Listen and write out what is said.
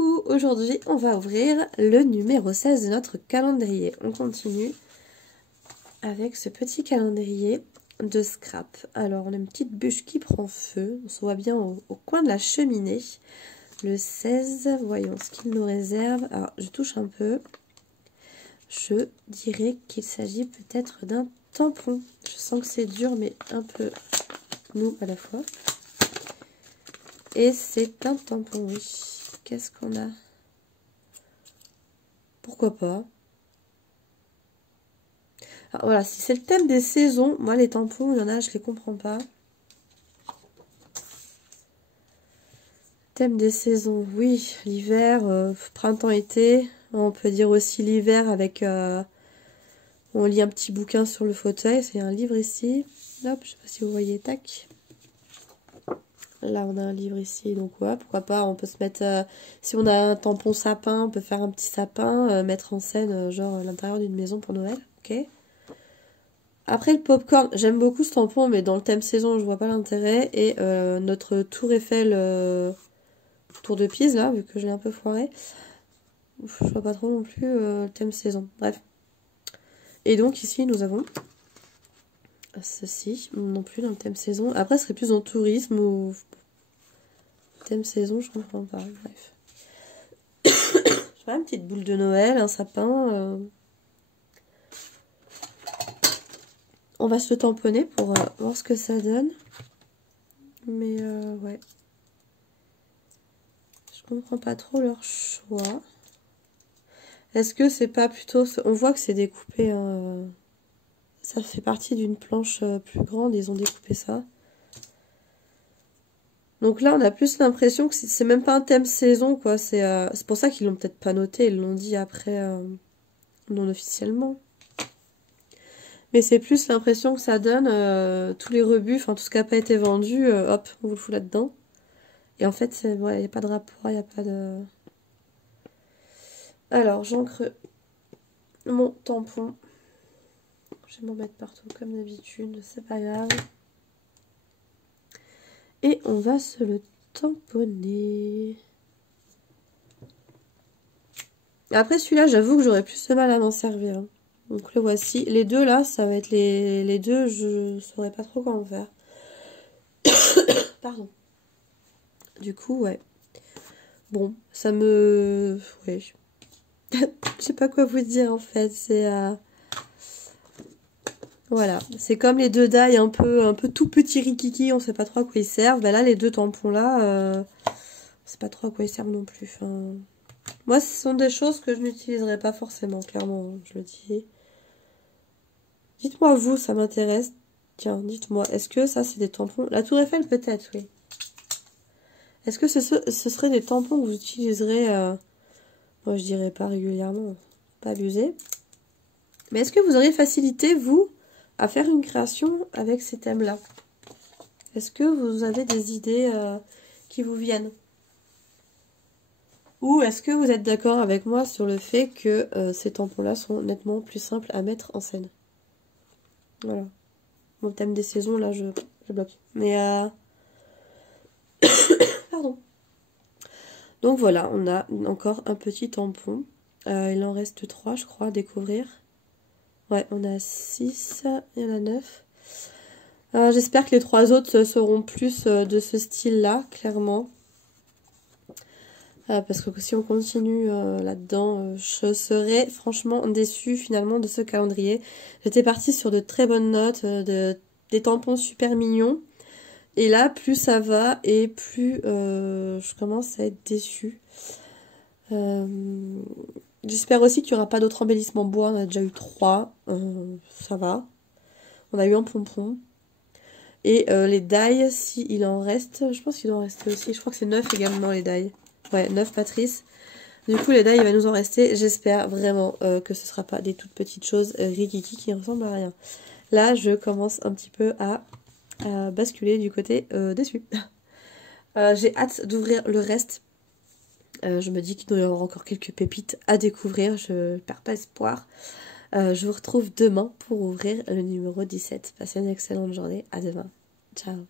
Coucou, aujourd'hui on va ouvrir le numéro 16 de notre calendrier. On continue avec ce petit calendrier de scrap. Alors on a une petite bûche qui prend feu, on se voit bien au coin de la cheminée. Le 16, voyons ce qu'il nous réserve. Alors je touche un peu, je dirais qu'il s'agit peut-être d'un tampon. Je sens que c'est dur mais un peu mou à la fois. Et c'est un tampon, oui. Qu'est-ce qu'on a? Pourquoi pas? Alors voilà, si c'est le thème des saisons, moi les tampons, il y en a, je les comprends pas. Thème des saisons, oui, l'hiver, printemps-été. On peut dire aussi l'hiver avec... on lit un petit bouquin sur le fauteuil, c'est un livre ici. Hop, je sais pas si vous voyez, tac. Là, on a un livre ici, donc ouais, pourquoi pas, on peut se mettre... si on a un tampon sapin, on peut faire un petit sapin, mettre en scène, genre, l'intérieur d'une maison pour Noël, ok. Après, le popcorn, j'aime beaucoup ce tampon, mais dans le thème saison, je vois pas l'intérêt. Et notre tour Eiffel, tour de Pise, là, vu que je l'ai un peu foiré, je vois pas trop non plus le thème saison, bref. Et donc, ici, nous avons... ceci, non plus dans le thème saison. Après, ce serait plus en tourisme ou thème saison, je comprends pas. Bref. Je vois une petite boule de Noël, un sapin. On va se le tamponner pour voir ce que ça donne. Mais ouais. Je comprends pas trop leur choix. Est-ce que c'est pas plutôt... On voit que c'est découpé, hein. Ça fait partie d'une planche plus grande, ils ont découpé ça. Donc là, on a plus l'impression que c'est même pas un thème saison, quoi. C'est pour ça qu'ils l'ont peut-être pas noté, ils l'ont dit après, non officiellement. Mais c'est plus l'impression que ça donne, tous les rebuts, enfin tout ce qui n'a pas été vendu, hop, on vous le fout là-dedans. Et en fait, il n'y a pas de rapport, il n'y a pas de... Alors, j'encre mon tampon. Je vais m'en mettre partout comme d'habitude, c'est pas grave. Et on va se le tamponner. Après celui-là, j'avoue que j'aurais plus de mal à m'en servir. Hein. Donc le voici. Les deux là, ça va être les deux, je saurais pas trop comment faire. Pardon. Du coup, ouais. Bon, ça me... Ouais. Je sais pas quoi vous dire en fait. C'est... Voilà, c'est comme les deux die un peu tout petits rikiki, on sait pas trop à quoi ils servent. Ben là, les deux tampons là, on sait pas trop à quoi ils servent non plus. Enfin, moi, ce sont des choses que je n'utiliserai pas forcément, clairement, je le dis. Dites-moi vous, ça m'intéresse. Tiens, dites-moi, est-ce que ça c'est des tampons? La Tour Eiffel peut-être, oui. Est-ce que ce serait des tampons que vous utiliserez, moi je dirais pas régulièrement, pas abuser. Mais est-ce que vous auriez facilité, vous, à faire une création avec ces thèmes-là? Est-ce que vous avez des idées qui vous viennent? Ou est-ce que vous êtes d'accord avec moi sur le fait que ces tampons-là sont nettement plus simples à mettre en scène? Voilà. Mon thème des saisons, là, je bloque. Mais, pardon. Donc voilà, on a encore un petit tampon. Il en reste 3, je crois, à découvrir. Ouais, on a 6, il y en a 9. J'espère que les 3 autres seront plus de ce style-là, clairement. Parce que si on continue là-dedans, je serais franchement déçue finalement de ce calendrier. J'étais partie sur de très bonnes notes, des tampons super mignons. Et là, plus ça va et plus je commence à être déçue. J'espère aussi qu'il n'y aura pas d'autres embellissements bois. On a déjà eu 3. Ça va. On a eu un pompon. Et les die, s'il en reste, je pense qu'il doit en rester aussi. Je crois que c'est 9 également les die. Ouais, 9 Patrice. Du coup, les die, il va nous en rester. J'espère vraiment que ce ne sera pas des toutes petites choses rikiki qui ne ressemblent à rien. Là, je commence un petit peu à basculer du côté déçu. J'ai hâte d'ouvrir le reste. Je me dis qu'il doit y avoir encore quelques pépites à découvrir. Je ne perds pas espoir. Je vous retrouve demain pour ouvrir le numéro 17. Passez une excellente journée. À demain. Ciao.